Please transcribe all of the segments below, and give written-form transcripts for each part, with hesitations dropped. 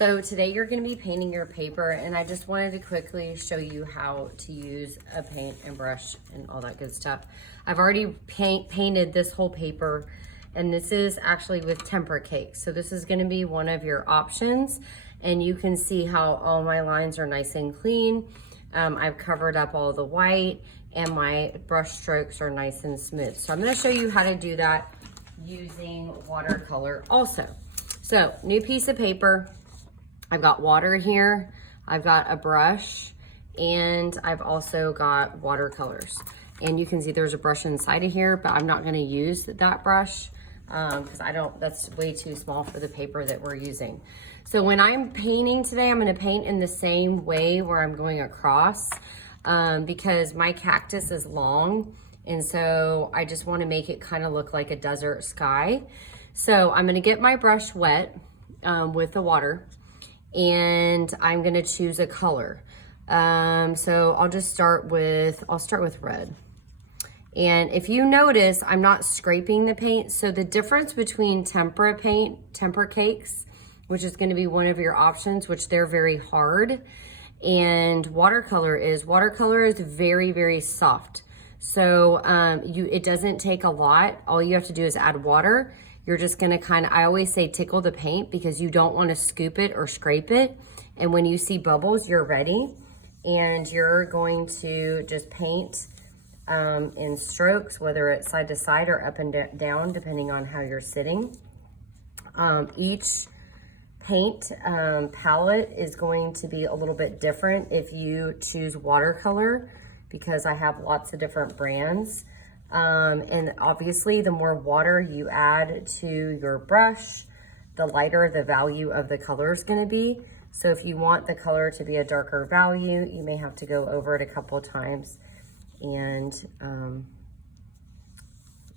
So today you're going to be painting your paper, and I just wanted to quickly show you how to use a paint and brush and all that good stuff. I've already painted this whole paper, and this is actually with tempera cake. So this is going to be one of your options, and you can see how all my lines are nice and clean. I've covered up all the white, and my brush strokes are nice and smooth. So I'm going to show you how to do that using watercolor also. So new piece of paper. I've got water here, I've got a brush, and I've also got watercolors. And you can see there's a brush inside of here, but I'm not gonna use that brush because that's way too small for the paper that we're using. So when I'm painting today, I'm gonna paint in the same way where I'm going across because my cactus is long. And so I just wanna make it kind of look like a desert sky. So I'm gonna get my brush wet with the water, and I'm gonna choose a color. So I'll start with red. And if you notice, I'm not scraping the paint. So the difference between tempera cakes, which is gonna be one of your options, which they're very hard, and watercolor is very, very soft. So it doesn't take a lot. All you have to do is add water. You're just gonna I always say tickle the paint because you don't wanna scoop it or scrape it. And when you see bubbles, you're ready. And you're going to just paint in strokes, whether it's side to side or up and down, depending on how you're sitting. Each paint palette is going to be a little bit different if you choose watercolor, because I have lots of different brands. And obviously the more water you add to your brush, the lighter the value of the color is going to be. So if you want the color to be a darker value, you may have to go over it a couple of times, and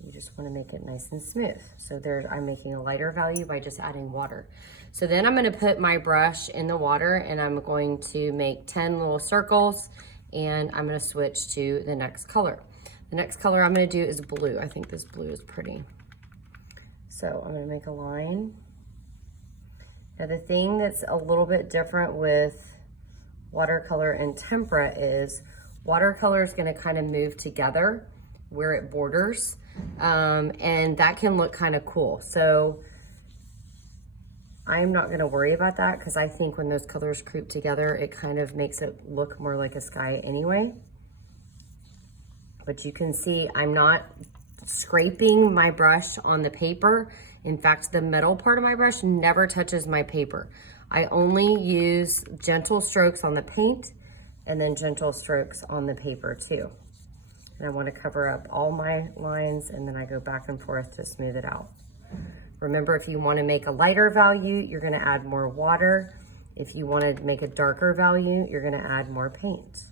you just want to make it nice and smooth. So I'm making a lighter value by just adding water. So then I'm going to put my brush in the water, and I'm going to make 10 little circles, and I'm going to switch to the next color. The next color I'm gonna do is blue. I think this blue is pretty. So I'm gonna make a line. Now the thing that's a little bit different with watercolor and tempera is watercolor is gonna kind of move together where it borders, and that can look kind of cool. So I'm not gonna worry about that because I think when those colors group together, it kind of makes it look more like a sky anyway. But you can see I'm not scraping my brush on the paper. In fact, the metal part of my brush never touches my paper. I only use gentle strokes on the paint and then gentle strokes on the paper too. And I want to cover up all my lines, and then I go back and forth to smooth it out. Remember, if you want to make a lighter value, you're going to add more water. If you want to make a darker value, you're going to add more paint.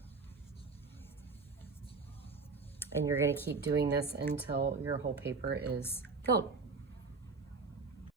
And you're going to keep doing this until your whole paper is filled.